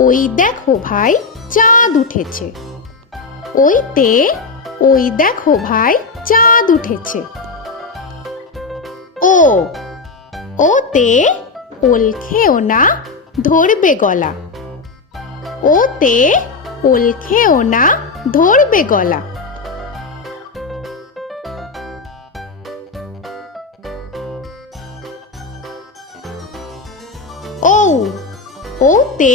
ওই দেখো ভাই, চাঁদ উঠেছে। ওইতে ওই দেখো ভাই, চাঁদ উঠেছে। ও, ওতে ওল খেও না, ধরবে গলা। ওতে ওল খেও না, ধরবে গলা। ও ওতে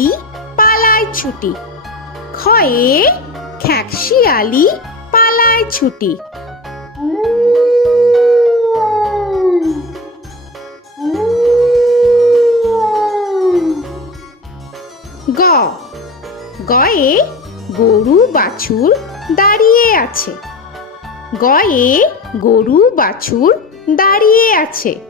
খ্যাকশিয়ালি পালায় ছুটি। খয়ে খ্যাকশিয়ালি পালায় ছুটি। গ। গয়ে গরু বাছুর দাঁড়িয়ে আছে। গয়ে গরু বাছুর দাঁড়িয়ে আছে।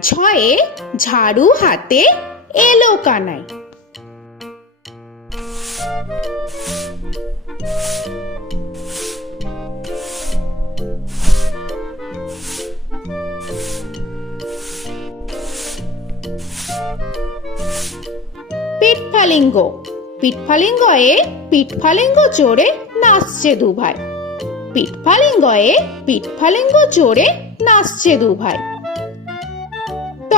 ঝয়ে ঝাড়ু হাতে এলো কানায়। পিঠফালিঙ্গ। পিঠফালিঙ্গয়ে পিঠফালিঙ্গ চড়ে নাচছে দুভাই। পিঠফালিঙ্গয়ে পিঠফালিঙ্গ চড়ে নাচছে দুভাই। ট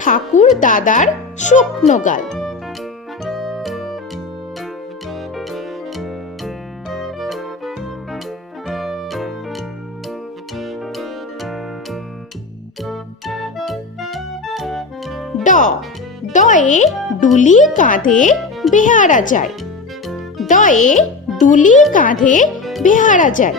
ঠাকুর দাদার শুকনো গাল ড, ডয়ে ডুলি কাঁধে বেহারা যায়। ডয়ে ডুলি কাঁধে বেহারা যায়।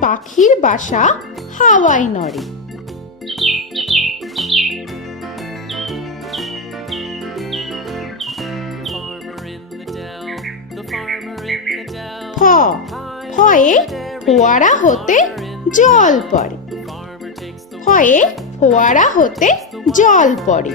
পাখির বাসা হাওয়াই নড়ে। হয়ে ফোয়ারা হতে জল পড়ে। হয়ে ফোয়ারা হতে জল পড়ে।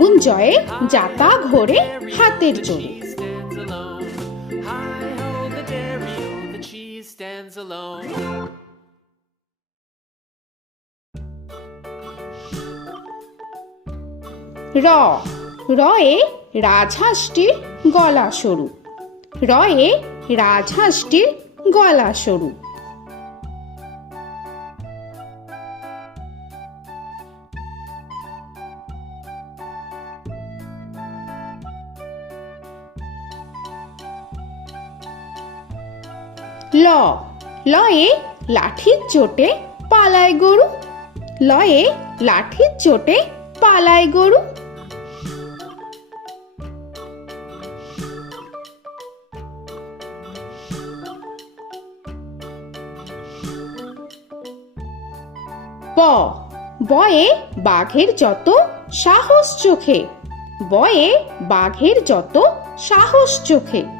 উন জয়ে যাতা ঘোরে হাতের জোরে র, রয়ে রাজহাঁসটির গলা সরু। রয়ে রাজহাঁসটির গলা সরু। ল। লয়ে লাঠির চোটে পালায় গরু। লয়ে লাঠির চোটে পালায় গরু। ব। বয়ে বাঘের যত সাহস চোখে। বয়ে বাঘের যত সাহস চোখে।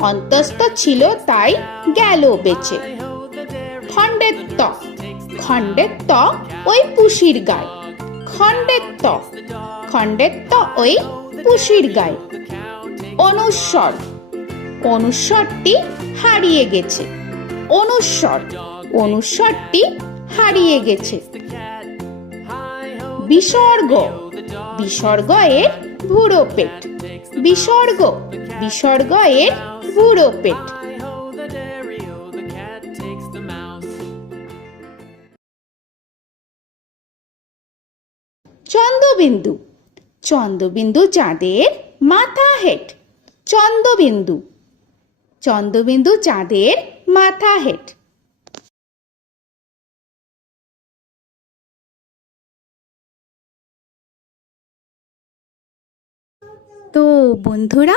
অন্তস্ত ছিল, তাই গেল বেঁচে। খণ্ডের ত ওই পুষির গায়। খণ্ডের ত ওই পুষির গায়। অনুস্বর, অনুস্বরটি হারিয়ে গেছে। অনুস্বর, অনুস্বরটি হারিয়ে গেছে। বিসর্গ বিসর্গ এর ভুড়ো পেট। বিসর্গ বিসর্গ এর ভুড়ো পেট। Hi ho, the dairy o, the cat takes the mouse. Chandrabindu. Chandrabindu চাঁদের মাথা হেট। চন্দ্রবিন্দু। চন্দ্রবিন্দু চাঁদের মাথা হেড তো বন্ধুরা